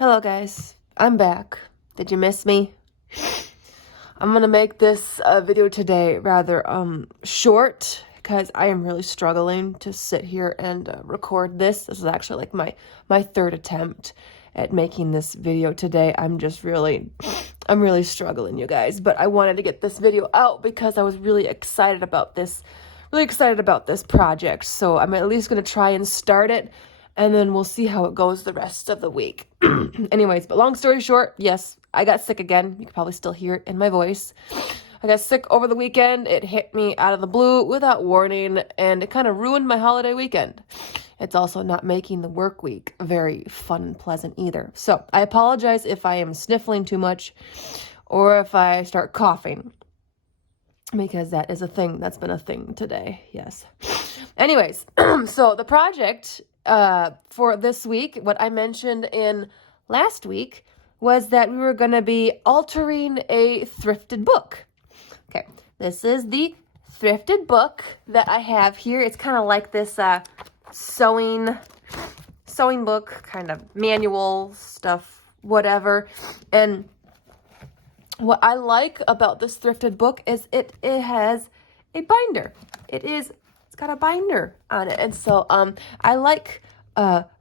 Hello guys, I'm back. Did you miss me? I'm gonna make this video today rather short because I am really struggling to sit here and record this. This is actually like my third attempt at making this video today. I'm really struggling, you guys, but I wanted to get this video out because I was really excited about this project. So I'm at least gonna try and start it, and then we'll see how it goes the rest of the week. Anyways, but long story short, yes, I got sick again. You can probably still hear it in my voice. I got sick over the weekend. It hit me out of the blue without warning, and it kind of ruined my holiday weekend. It's also not making the work week very fun and pleasant either. So I apologize if I am sniffling too much or if I start coughing, because that is a thing. That's been a thing today. Yes. Anyways, so the project for this week, what I mentioned in last week, was that we were going to be altering a thrifted book. Okay, this is the thrifted book that I have here. It's kind of like this sewing book, kind of manual stuff, whatever. And what I like about this thrifted book is it has a binder. It's got a binder on it. And so I like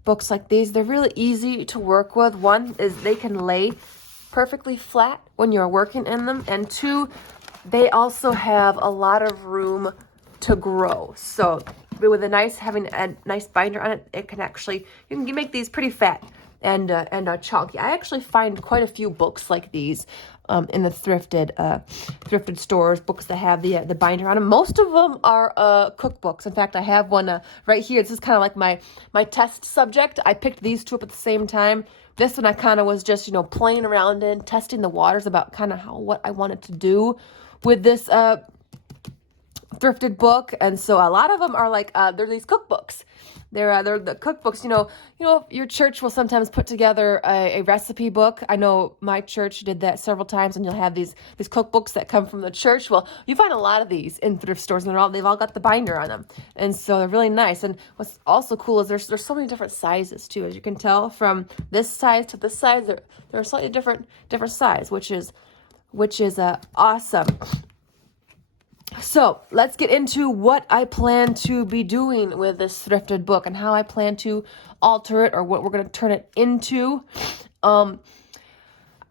books like these. They're really easy to work with. One is they can lay perfectly flat when you're working in them, and two, they also have a lot of room to grow. So with having a nice binder on it, it can actually, you can make these pretty fat and chunky. I actually find quite a few books like these in the thrifted stores, books that have the binder on them. Most of them are cookbooks. In fact, I have one right here. This is kind of like my test subject. I picked these two up at the same time. This one I kind of was just, playing around in, testing the waters about kind of what I wanted to do with this thrifted book. And so a lot of them are like they're these cookbooks. They're the cookbooks. Your church will sometimes put together a recipe book. I know my church did that several times, and you'll have these cookbooks that come from the church. Well, you find a lot of these in thrift stores, and they've all got the binder on them, and so they're really nice. And what's also cool is there's so many different sizes too, as you can tell from this size to this size. They're a slightly different size, which is awesome. So let's get into what I plan to be doing with this thrifted book and how I plan to alter it, or what we're going to turn it into. I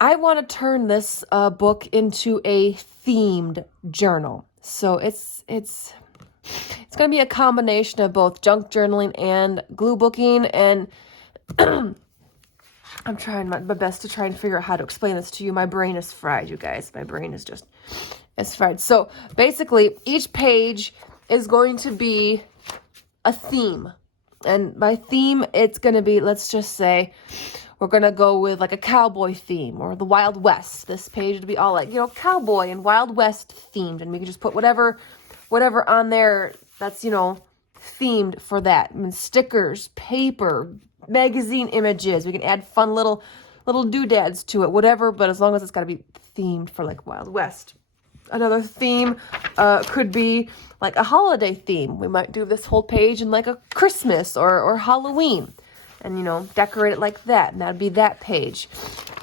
want to turn this book into a themed journal. So it's going to be a combination of both junk journaling and glue booking, and I'm trying my best to try and figure out how to explain this to you. My brain is fried, you guys. My brain is just... it's fried. So basically, each page is going to be a theme. And by theme, it's going to be, let's just say, we're going to go with like a cowboy theme or the Wild West. This page would be all like, cowboy and Wild West themed. And we can just put whatever on there that's, themed for that. I mean, stickers, paper, magazine images. We can add fun little doodads to it, whatever. But as long as it's got to be themed for like Wild West. Another theme could be like a holiday theme. We might do this whole page in like a Christmas or Halloween, and decorate it like that, and that'd be that page.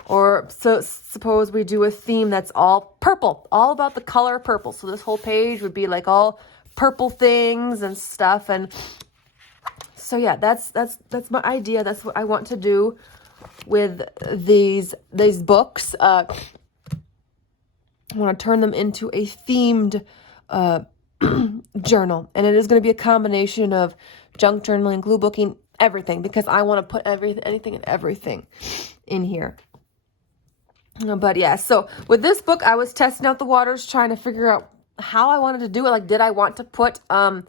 Or so suppose we do a theme that's all purple, all about the color purple. So this whole page would be like all purple things and stuff. And so yeah, that's my idea. That's what I want to do with these books. I want to turn them into a themed journal. And it is going to be a combination of junk journaling, glue booking, everything, because I want to put anything and everything in here. But yeah, so with this book, I was testing out the waters, trying to figure out how I wanted to do it. Like, did I want to put all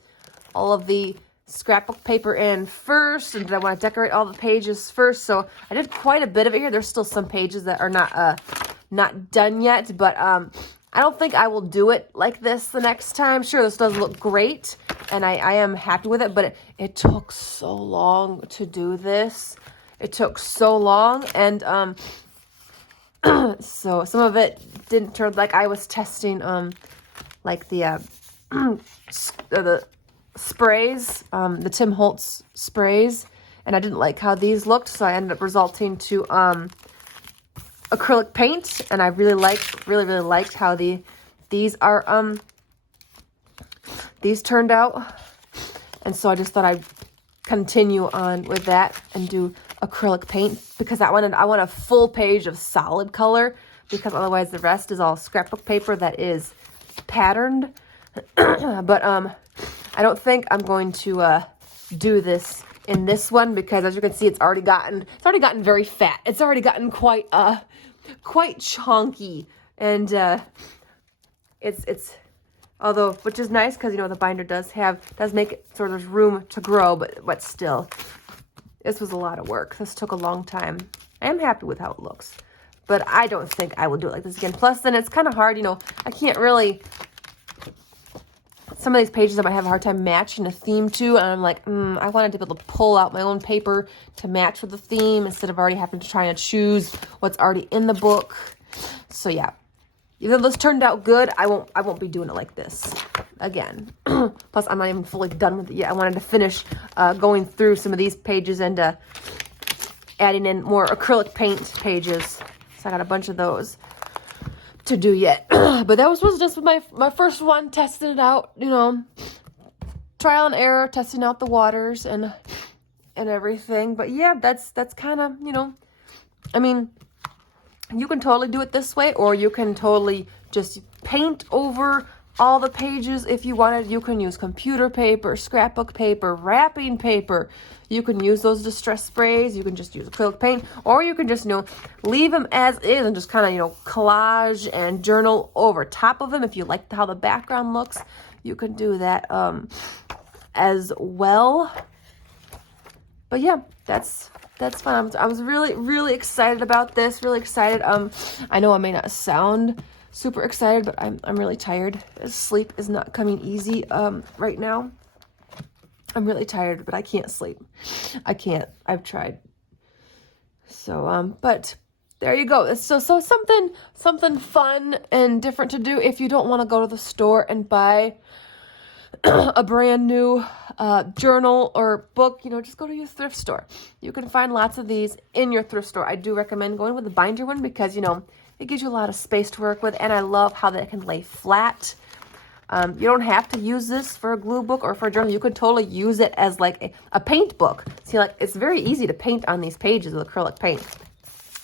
of the scrapbook paper in first, and did I want to decorate all the pages first? So I did quite a bit of it here. There's still some pages that are not done yet, but I don't think I will do it like this the next time. Sure, this does look great, and I am happy with it, but it took so long to do this. It took so long, and so some of it didn't turn, like I was testing like the sprays, the Tim Holtz sprays, and I didn't like how these looked, so I ended up resulting to acrylic paint, and I really liked how these turned out. And so I just thought I'd continue on with that and do acrylic paint, because I want a full page of solid color, because otherwise the rest is all scrapbook paper that is patterned. But I don't think I'm going to do this in this one, because as you can see, it's already gotten very fat. It's already gotten quite chunky, and it's although, which is nice, because, you know, the binder does make it so there's room to grow, but still, this was a lot of work. This took a long time. I am happy with how it looks, but I don't think I will do it like this again. Plus, then it's kind of hard, you know, I can't really, some of these pages I might have a hard time matching a theme to, and I'm like, I wanted to be able to pull out my own paper to match with the theme, instead of already having to try and choose what's already in the book. So yeah. Even though this turned out good, I won't be doing it like this again. Plus, I'm not even fully done with it yet. I wanted to finish going through some of these pages and adding in more acrylic paint pages. So I got a bunch of those to do yet. But that was just my first one, testing it out, you know, trial and error, testing out the waters and everything. But yeah, that's kind of, you know, I mean, you can totally do it this way, or you can totally just paint over all the pages if you wanted. You can use computer paper, scrapbook paper, wrapping paper. You can use those distress sprays. You can just use acrylic paint, or you can just, you know, leave them as is and just kind of, you know, collage and journal over top of them. If you like how the background looks, you can do that as well. But yeah, that's fun. I was really excited about this. Really excited. I know I may not sound super excited, but I'm really tired. Sleep is not coming easy right now. I'm really tired, but I can't sleep. I can't. I've tried. So but there you go. So something fun and different to do if you don't want to go to the store and buy a brand new journal or book. You know, just go to your thrift store. You can find lots of these in your thrift store. I do recommend going with the binder one, because, you know, it gives you a lot of space to work with, and I love how that can lay flat. You don't have to use this for a glue book or for a journal. You could totally use it as like a paint book. See, like, it's very easy to paint on these pages with acrylic paint.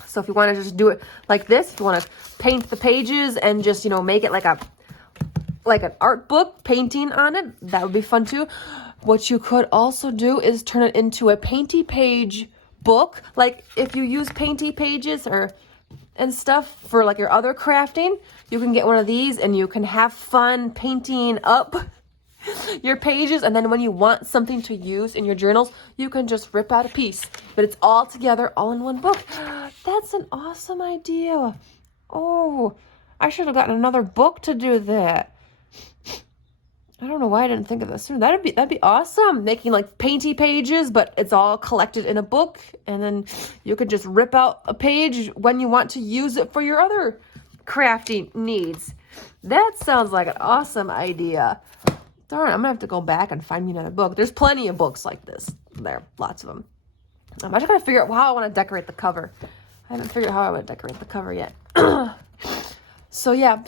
So if you want to just do it like this, if you want to paint the pages and just, you know, make it like an art book, painting on it, that would be fun too. What you could also do is turn it into a painty page book. Like, if you use painty pages and stuff for like your other crafting, you can get one of these and you can have fun painting up your pages. And then when you want something to use in your journals, you can just rip out a piece, but it's all together, all in one book. That's an awesome idea. Oh, I should have gotten another book to do that. I don't know why I didn't think of this sooner. That'd be awesome. Making like painty pages, but it's all collected in a book, and then you could just rip out a page when you want to use it for your other crafting needs. That sounds like an awesome idea. Darn, I'm gonna have to go back and find me another book. There's plenty of books like this. There, lots of them. I'm just gonna figure out how I want to decorate the cover. I haven't figured out how I want to decorate the cover yet. So yeah,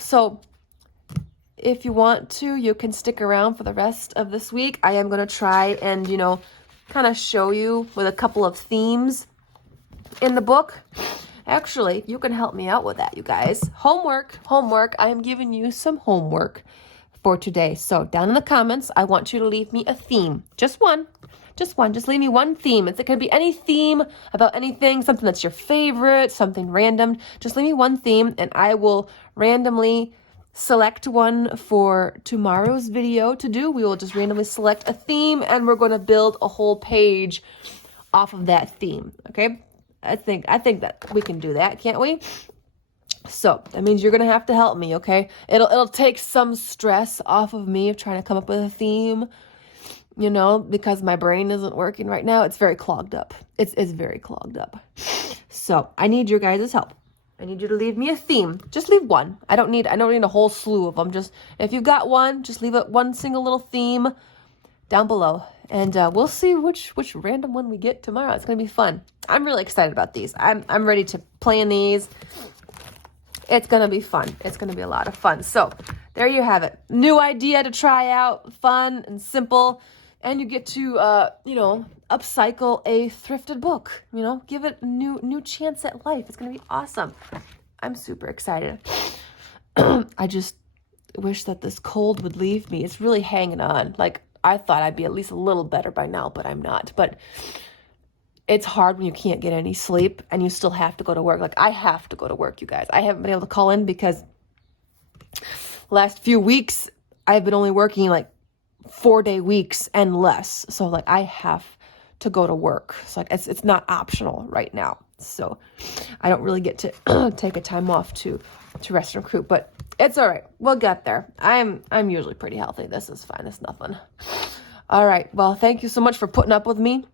if you want to, you can stick around for the rest of this week. I am going to try and, you know, kind of show you with a couple of themes in the book. Actually, you can help me out with that, you guys. Homework. I am giving you some homework for today. So down in the comments, I want you to leave me a theme. Just one. Just leave me one theme. It can be any theme about anything, something that's your favorite, something random. Just leave me one theme, and I will randomly select one for tomorrow's video to do. We will just randomly select a theme, and we're going to build a whole page off of that theme. Okay? I think that we can do that, can't we? So that means you're going to have to help me, okay? It'll take some stress off of me of trying to come up with a theme, you know, because my brain isn't working right now. It's very clogged up. It's very clogged up. So I need your guys' help. I need you to leave me a theme. Just leave one. I don't need a whole slew of them. Just, if you've got one, just leave it one single little theme down below. And we'll see which random one we get tomorrow. It's going to be fun. I'm really excited about these. I'm ready to plan these. It's going to be fun. It's going to be a lot of fun. So there you have it. New idea to try out. Fun and simple. And you get to, you know, upcycle a thrifted book. You know, give it a new chance at life. It's going to be awesome. I'm super excited. I just wish that this cold would leave me. It's really hanging on. Like, I thought I'd be at least a little better by now, but I'm not. But it's hard when you can't get any sleep and you still have to go to work. Like, I have to go to work, you guys. I haven't been able to call in because last few weeks I've been only working like 4-day weeks and less. So like I have to go to work. So like it's not optional right now. So I don't really get to take a time off to rest and recruit, but it's all right. We'll get there. I'm usually pretty healthy. This is fine. It's nothing. All right. Well, thank you so much for putting up with me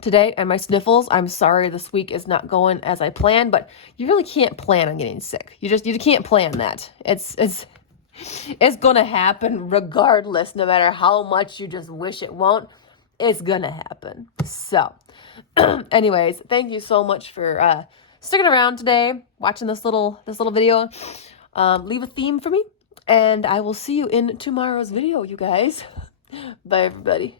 today and my sniffles. I'm sorry this week is not going as I planned, but you really can't plan on getting sick. You can't plan that. It's going to happen regardless, no matter how much you just wish it won't. It's going to happen. So anyways, thank you so much for sticking around today, watching this little video. Leave a theme for me, and I will see you in tomorrow's video, you guys. Bye, everybody.